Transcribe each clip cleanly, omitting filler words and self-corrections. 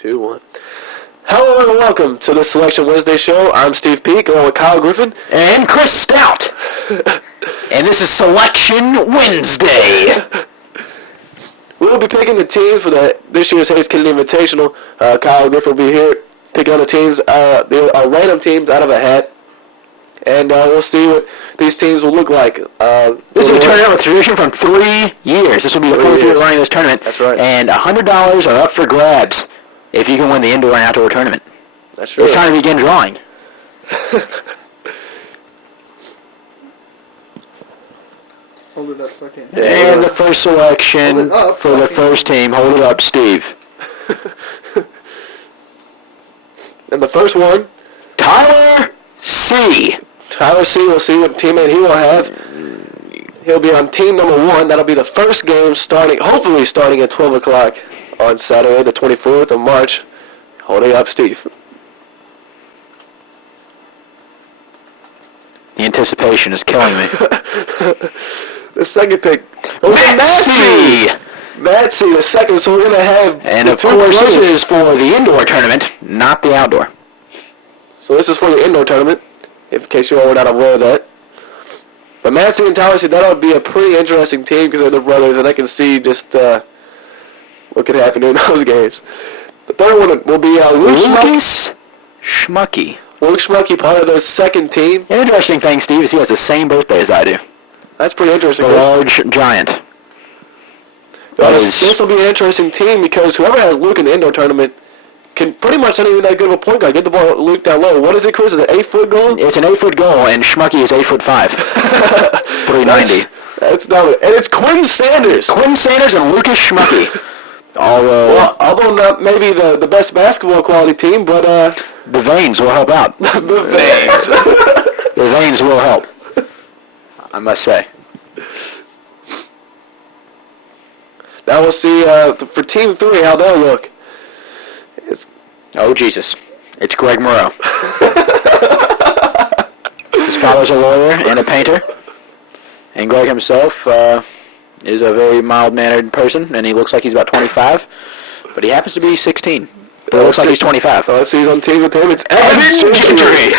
2, 1. Hello and welcome to the Selection Wednesday show. I'm Steve Peak along with Kyle Griffin. And Chris Stout. And this is Selection Wednesday. We'll be picking the teams for this year's Hayes Kennedy Invitational. Kyle Griffin will be here picking on the teams, random teams out of a hat. And we'll see what these teams will look like. This is a tournament with tradition from 3 years. This will be the 4th year running this tournament. That's right. And $100 are up for grabs if you can win the indoor and outdoor tournament. That's true. It's time to begin drawing. Hold it up so I can't. And the first selection for the first team. Hold it up, Steve. And the first one, Tyler C. Tyler C. We'll see what teammate he will have. He'll be on team number 1. That'll be the first game hopefully starting at 12 o'clock on Saturday, the 24th of March. Holding up, Steve. The anticipation is killing me. The second pick. Matt C. Matt C. The second. So we're going to have. And of course, this is for the indoor tournament, not the outdoor. So this is for the indoor tournament, in case you all were not aware of that. But Matt C. and Tyler C. That'll be a pretty interesting team because they're the brothers, and I can see just what could happen in those games. The third one will be Lucas Schmucky. Luke Schmucky, part of their second team. An interesting thing, Steve, is he has the same birthday as I do. That's pretty interesting. The large giant. This will be an interesting team because whoever has Luke in the indoor tournament can pretty much not even that good of a point guard. Get the ball Luke down low. What is it, Chris? Is it an 8-foot goal? It's an 8-foot goal, and Schmucky is 8'5". 390. That's not it. And it's Quinn Sanders. Quinn Sanders and Lucas Schmucky. Although not maybe the best basketball quality team, but the veins will help out. The veins. The veins will help, I must say. Now we'll see for Team 3 how they'll look. Oh, Jesus. It's Greg Moreau. His father's a lawyer and a painter. And Greg himself is a very mild-mannered person, and he looks like he's about 25. But he happens to be 16. But it looks like he's 25. So let's see who's on team with him. It's Evan Gentry.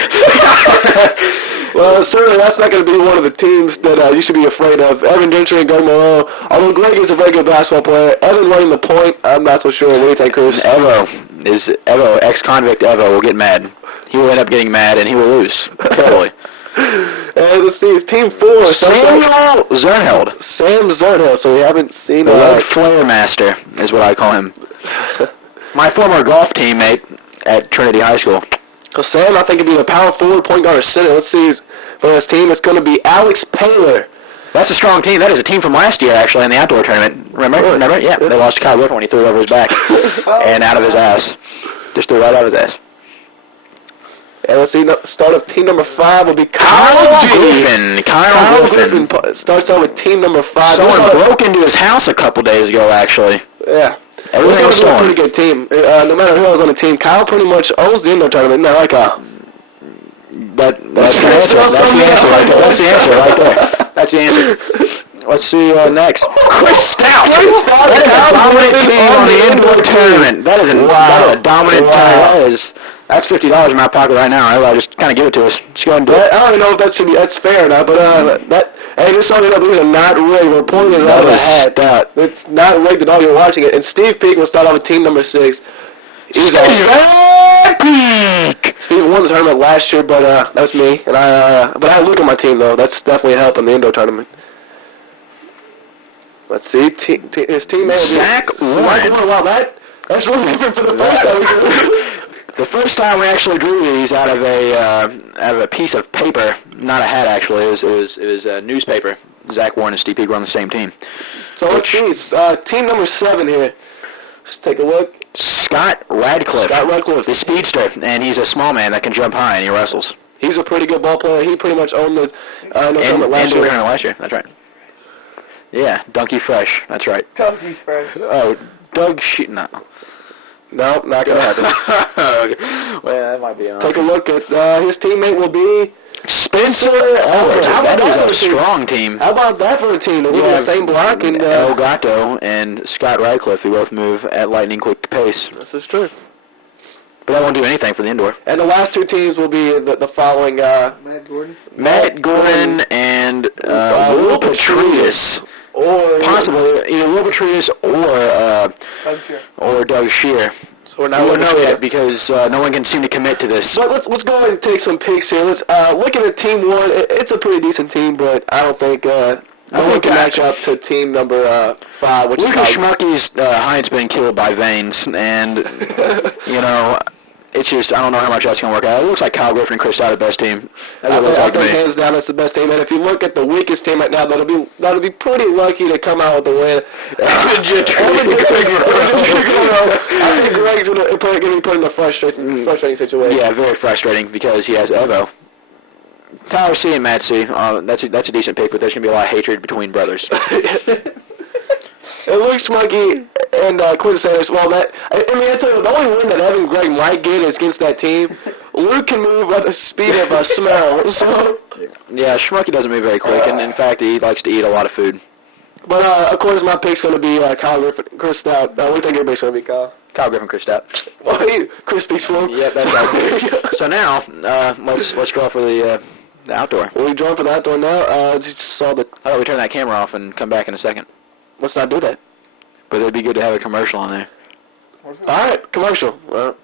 Well, certainly that's not going to be one of the teams that you should be afraid of. Evan Gentry and Greg Moreau. Although Greg is a very good basketball player, Evan running the point, I'm not so sure. What do you think, Chris? Ex-convict Evo will get mad. He will end up getting mad, and he will lose. Totally. And let's see, it's Team 4. Samuel Zernheld. Sam Zernheld, so we haven't seen the Lord Flare Master is what I call him. My former golf teammate at Trinity High School. So Sam, I think, could be a power forward, point guard, or center. Let's see, for this team, it's going to be Alex Paler. That's a strong team. That is a team from last year, actually, in the outdoor tournament. Remember? Yeah, they lost to Kyle Griffin when he threw it over his back and out of his ass. Just threw it right out of his ass. And let's see, start of team number 5 will be Kyle Griffin. Kyle Griffin starts out with team number 5. Someone broke into his house a couple days ago, actually. Yeah. Everything was a pretty good team. No matter who else on the team, Kyle pretty much owns the indoor tournament. Not like That's the answer. That's the answer right there. That's the answer right there. That's the answer. Let's see next. Chris Stout. That is a dominant team on the indoor tournament. That is a dominant team. That's $50 in my pocket right now. I just kind of give it to us. Just go ahead and do it. I don't even know if that's fair or not, but hey, this song these are not rigged. We're pointing it out of the hat. It's not rigged at all. You're watching it. And Steve Peak will start off with team number 6. Steve Peak. Steve won the tournament last year, but that was me. And but I look at my team though. That's definitely a help in the indoor tournament. Let's see. His teammate Zach Warren. Wow, that's really different for the first time. The first time we actually drew these out of a piece of paper, not a hat actually. It was a newspaper. Zach Warren and Steve Peak were on the same team. So let's see. Team number 7 here. Let's take a look. Scott Radcliffe. Scott Radcliffe, the speedster, and he's a small man that can jump high and he wrestles. He's a pretty good ball player. He pretty much owned the tournament last year. That's right. Yeah, Donkey Fresh. That's right. Donkey Fresh. Oh, Doug No. No, not going to happen. Well, that might be on. Take a look at his teammate will be Spencer Ellis. That is a strong team. How about that for a team? They're in the same block. And El Gato and Scott Radcliffe, who both move at lightning quick pace. This is true. But that won't do anything for the indoor. And the last two teams will be the following. Matt Gordon. Matt Gordon and Will Petridis. Or Possibly either Will Petridis or Doug Shear. So we're We not don't know looking yet at. because no one can seem to commit to this. But let's go ahead and take some picks here. Let's looking at Team 1. It's a pretty decent team, but I don't think no one can match up to Team number 5, which Lucas is Schmucky's Heinz been killed by veins, and you know, it's just I don't know how much that's gonna work out. It looks like Kyle Griffin and Chris Stout are the best team. That's I what it looks like to think me. hands down that's the best team. And if you look at the weakest team right now, that'll be pretty lucky to come out with the win. I think Greg's gonna be put in a frustrating situation. Yeah, very frustrating because he has Evo. Tyler C and Matt C. That's a decent pick, but there's gonna be a lot of hatred between brothers. And Luke Schmucky and Quinn Sanders, well, I tell you, the only win that Evan and Greg might get is against that team. Luke can move at the speed of a smell. So, Yeah, Schmucky doesn't move very quick, and in fact, he likes to eat a lot of food. but of course, my pick's going to be Kyle Griffin, Chris Stout. What do you think your pick's going to be, Kyle? Kyle Griffin, Chris Stout. Well, Chris speaks for him. Yeah, that's right. So now, let's draw for the outdoor. Well, we drawing for the outdoor now. Just saw the. How about we turn that camera off and come back in a second? Let's not do that. But it'd be good to have a commercial on there. All right, commercial. Well,